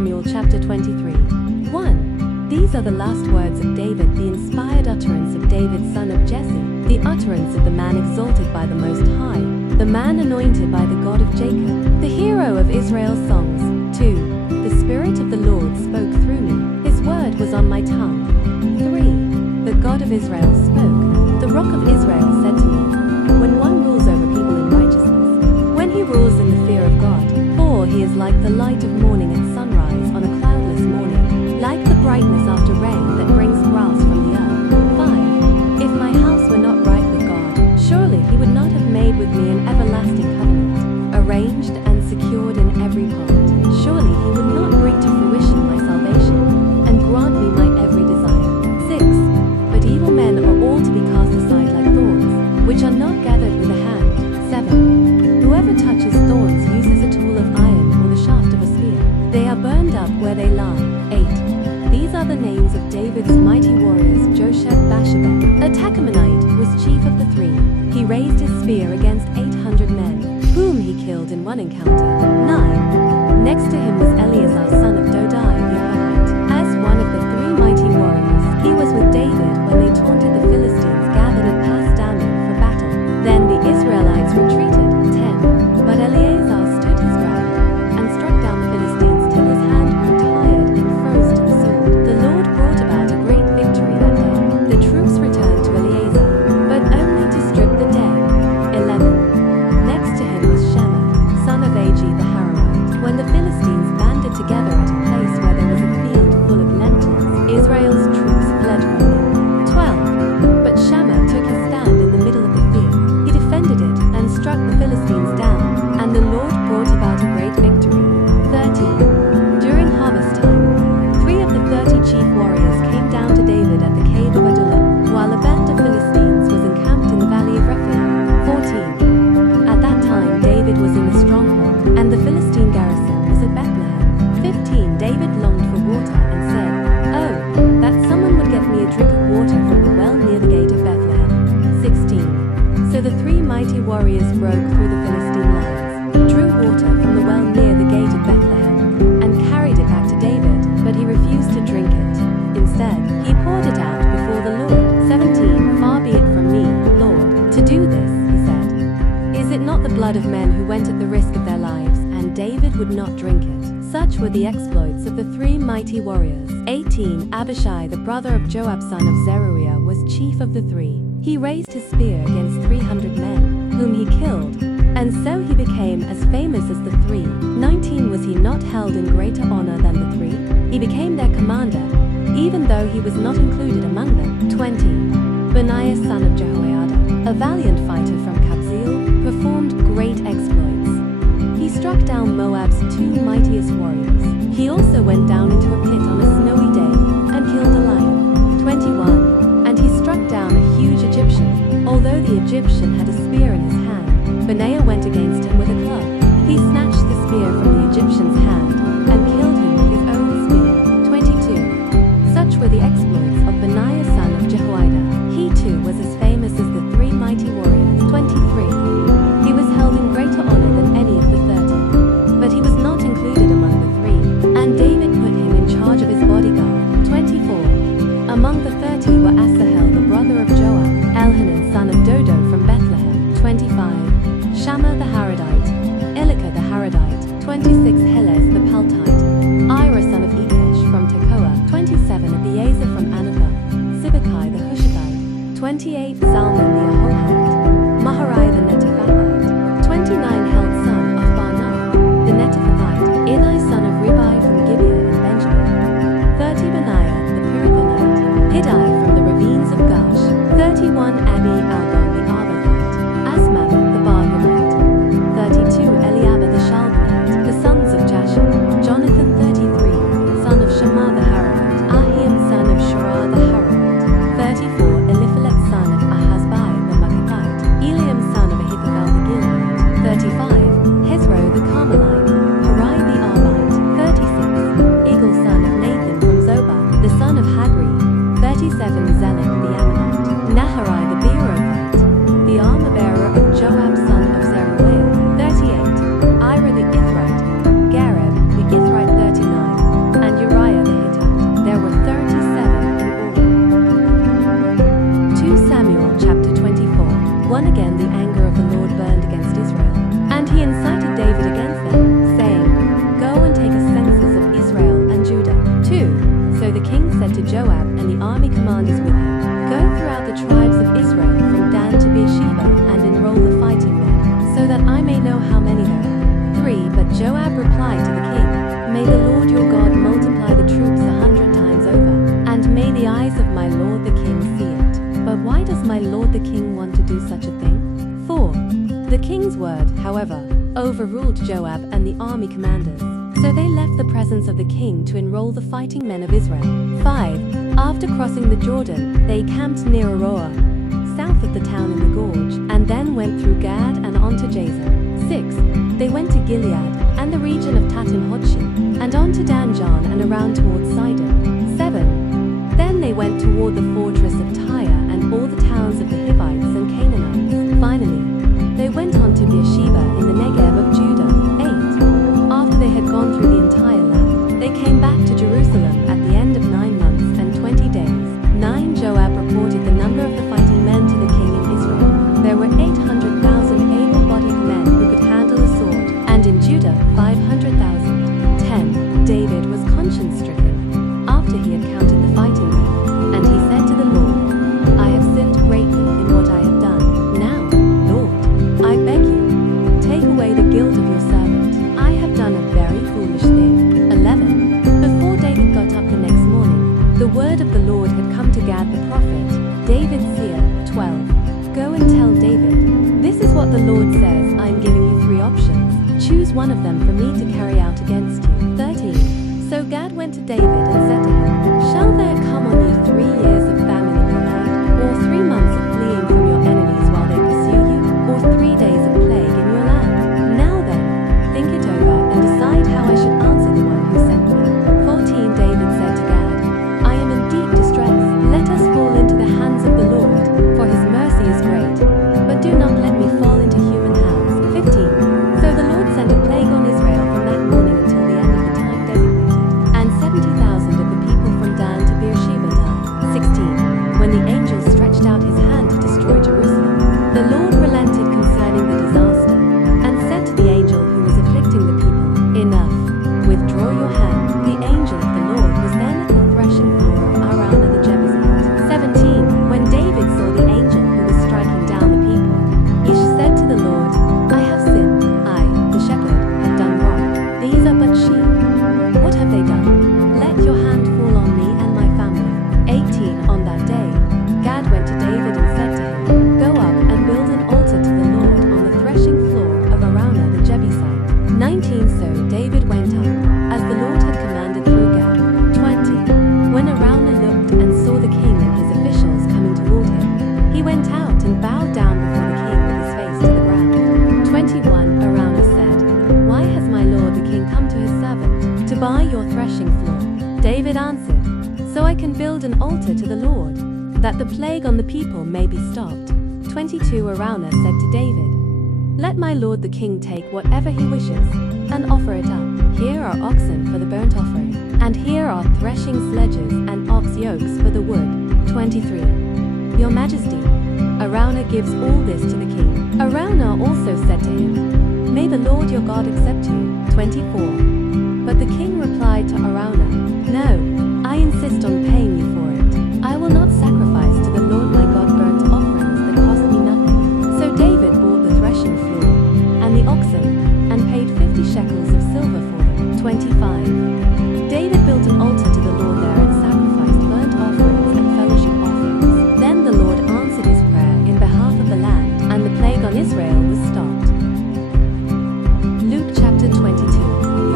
Samuel chapter 23. 1. These are the last words of David, the inspired utterance of David son of Jesse, the utterance of the man exalted by the Most High, the man anointed by the God of Jacob, the hero of Israel's songs. 2. The Spirit of the Lord spoke through me, his word was on my tongue. 3. The God of Israel spoke, the Rock of Israel said to me, when one rules over people in righteousness, when he rules in the fear of God. 4. He is like the light of morning at sunrise on a cloudless morning, like the brightness after rain that brings grass from the earth. 5. If my house were not right with God, surely he would not have made with me an everlasting covenant, arranged and secured in every part. Surely he would not bring to fruition my salvation, and grant me my every desire. 6. But evil men are all to be cast aside like thorns, which are not gathered with a hand. 7. Whoever touches thorns uses a tool of iron or the shaft of a spear. They are burned up where they lie. 8. These are the names of David's mighty warriors. Josheb-Basshebeth, a Tachamonite, was chief of the three. He raised his spear against 800 men, whom he killed in one encounter. 9. Next to him was Eleazar son of Dodai the Archite. As one of the three mighty warriors, he was with David when they taunted the Philistines gathered at Pas-Dammim for battle. Then the Israelites retreated. 10. But Eleazar stood his ground, and struck down the Philistines till his hand grew tired and froze to the sword. The Lord brought about a great victory that day. The troops returned to Eleazar, but only to strip the dead. 11. Next to him was Shammah, son of Agi the Hararite. When the Philistines banded together at a place where there was a field full of lentils, Israel's troops fled from them. 12. But Shammah took his stand in the middle of the field. He defended it and struck the Philistines down, and the Lord brought about a great victory. 13. During harvest time, 3 of the 30 chief warriors came down to David at the cave of Adullam, while a band of Philistines was encamped in the valley of Rephaim. 14. At that time David was in the stronghold, and the Philistine garrison was at Bethlehem. 15. David longed for water and said, "Oh, that someone would get me a drink of water from the well near the gate of Bethlehem." 16. So the 3 mighty warriors broke through the Philistine lines, drew water from the well near the gate of Bethlehem, and carried it back to David, but he refused to drink it. Instead, he poured it out before the Lord. 17. Far be it from me, Lord, to do this, he said. Is it not the blood of men who went at the risk of their lives? And David would not drink it. Such were the exploits of the 3 mighty warriors. 18. Abishai, the brother of Joab son of Zeruiah, was chief of the 3. He raised his spear against 300 men, whom he killed, and so he became as famous as the 3. 19. Was he not held in greater honor than the 3? He became their commander, even though he was not included among them. 20. Benaiah son of Jehoiada, a valiant fighter from Kabzeel, performed great exploits. He struck down Moab's 2 mightiest warriors. He also went down into a pit on a snowy day and killed a lion. 21. And he struck down a huge Egyptian. Although the Egyptian had a spear in his hand, Benaiah went against him with a club. He snatched the spear from the Egyptian's hand and killed him with his own spear. 22. Such were the exploits of Benaiah son of Jehoiada. He too was as famous as the 3 mighty warriors. 23. He was held in greater honor than any of the 30, but he was not included among the 3, and David put him in charge of his bodyguard. 24. Among the 30 were Asahel the brother of Joab, Elhanan son of Dodo from Bethlehem. 25. Shammah the Haradite, Elika the Haradite. 26. Helez the Paltite, Ira son of Ikesh from Tekoa. 27. Abiezer from Anathoth, Sibbecai the Hushathite. 28. Zalman the Ahohite, Maharai the Netophathite. 29. Held son of Barnah, the Netophathite, Idai son of Ribai from Gibeah in Benjamin. 30. Benaiah the Pirathonite, Hiddai from the ravines of Gash. 31. Abi Albon the Arbathite, Asmath the Barhumite. 32. Eliab the Shalbonite, the sons of Jashub. Jonathan 33, son of Shammah the Hararite, Ahiam son of Shurah the Hararite. 34. Eliphalet son of Ahasbai, replied to the king, "May the Lord your God multiply the troops 100 times over, and may the eyes of my lord the king see it. But why does my lord the king want to do such a thing?" 4. The king's word, however, overruled Joab and the army commanders. So they left the presence of the king to enroll the fighting men of Israel. 5. After crossing the Jordan, they camped near Aroer, south of the town in the gorge, and then went through Gad and on to Jazer. 6. They went to Gilead and the region of Tatim-Hodshi, and on to Danjan and around towards Sidon. 7. Then they went toward the fortress of Tyre and all the towns of the Hivites and Canaanites. Finally, they went on to Beersheba in the Negev of Judah. 8. After they had gone through the entire land, they came back to Jerusalem at the end of 9 months and 20 days. 9. Joab reported the number of the fighting men to the king in Israel. There were 800,000 able-bodied men who could handle a sword, and in Judah 500,000. 10. David was conscience-stricken after he had counted the fighting men, and he said to the Lord, "I have sinned greatly in what I have done. Now, Lord, I beg you, take away the guilt of your servant. I have done a very foolish thing." 11. Before David got up the next morning, the word of the Lord had come to Gad the prophet, David's seer. 12. Go and tell David, "This is what the Lord says, I am giving you 3 options. Choose one of them for me to carry out against you." 13. So Gad went to David and said to him, "Shall there come on you 3 years of famine in your land, or 3 months of fleeing from your enemies while they pursue you, or 3 days of plague in your land? Now then, think it over and decide how I should answer the one who sent me." 14. David said to Gad, "I am in deep distress. Let us fall into the hands of the Lord, for his mercy is great, but do not let me fall into human hands." 15. So the Lord sent a plague on Israel from that morning until the end of the time designated, and 70,000 of the people from Dan to Beersheba died. 16. When the angel stretched out his hand to destroy Jerusalem, the Lord relented concerning the disaster, and said to the angel who was afflicting the people, "Enough, withdraw your hand." The angel of the Lord was then at the threshing floor of Araunah the Jebusite. 17. When David saw the angel who was striking down the people, he said to the Lord, "I have sinned. I, the shepherd, have done wrong. These are but sheep. What have they done? Let your hand fall on me and my family." 18. On that day, Gad went to David and said to him, "Go up and build an altar to the Lord on the threshing floor of Araunah the Jebusite." 19. So David went up, as the Lord had commanded through Gad. 20. When Araunah looked and saw the king and his officials coming toward him, he went out and bowed down before the king with his face to the ground. 21. Araunah said, "Why has my lord the king come to his servant, to buy your threshing floor?" David answered, "So I can build an altar to the Lord, that the plague on the people may be stopped." 22. Araunah said to David, "Let my lord the king take whatever he wishes, and offer it up. Here are oxen for the burnt offering, and here are threshing sledges and ox yokes for the wood." 23. Your Majesty, Araunah gives all this to the king. Araunah also said to him, "May the Lord your God accept you." 24. But the king replied to Araunah, "No, I insist on paying you for it. I will not sacrifice to the Lord my God burnt offerings that cost me nothing." So David bought the threshing floor and the oxen, and paid 50 shekels of silver for them. 25. David built an altar to the Lord there and sacrificed burnt offerings and fellowship offerings. Then the Lord answered his prayer in behalf of the land, and the plague on Israel was stopped. Luke chapter 22,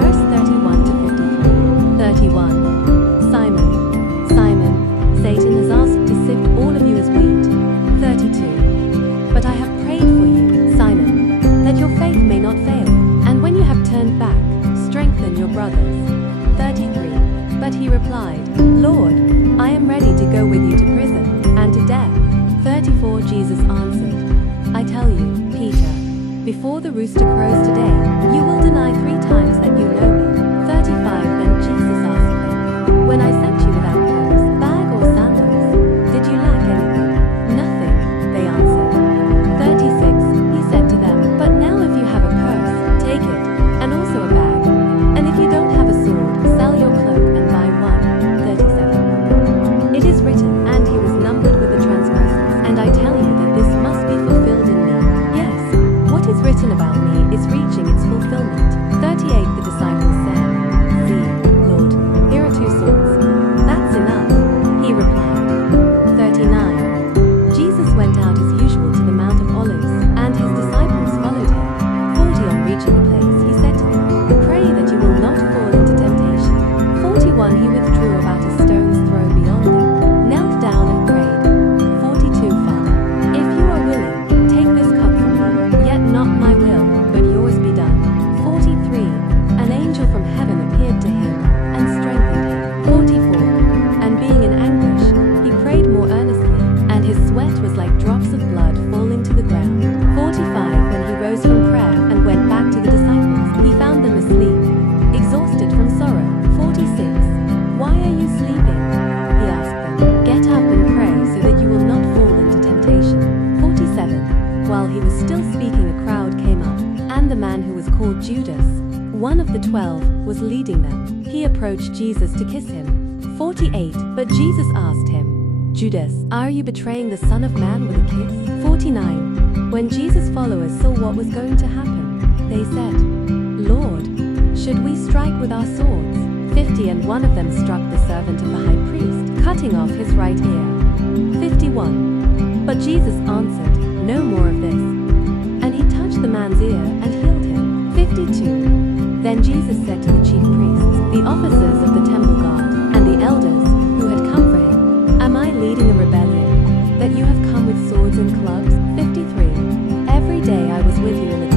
verse 31 to 53. 31. Simon, Simon, Satan has asked to sift all of you as wheat. 32. But I have prayed for you, Simon, that your faith may not fail, and when you have turned back, strengthen your brothers. 33. But he replied, "Lord, I am ready to go with you to prison, and to death." 34. Jesus answered, "I tell you, Peter, before the rooster crows today, you will deny 3 times that you know me." 35. Then Jesus asked them, "When I sent you without purse, bag or sandals, did you lack anything?" "Nothing," they answered. 36. He said to them, "But now if you have a purse, take it, and also a bag. And if you don't have a sword, sell your cloak and buy one." 37. It is written, "And he was numbered with the transgressors." And I tell you that this must be fulfilled in me. Yes, what is written about me is reaching its fulfillment. 38. One of the 12 was leading them. He approached Jesus to kiss him. 48. But Jesus asked him, Judas, are you betraying the Son of Man with a kiss? 49. When Jesus' followers saw what was going to happen, they said, Lord, should we strike with our swords? 50. And one of them struck the servant of the high priest, cutting off his right ear. 51. But Jesus answered, no more of this. And he touched the man's ear and healed him. 52. Then Jesus said to the chief priests, the officers of the temple guard, and the elders who had come for him, am I leading a rebellion, that you have come with swords and clubs? 53. Every day I was with you in the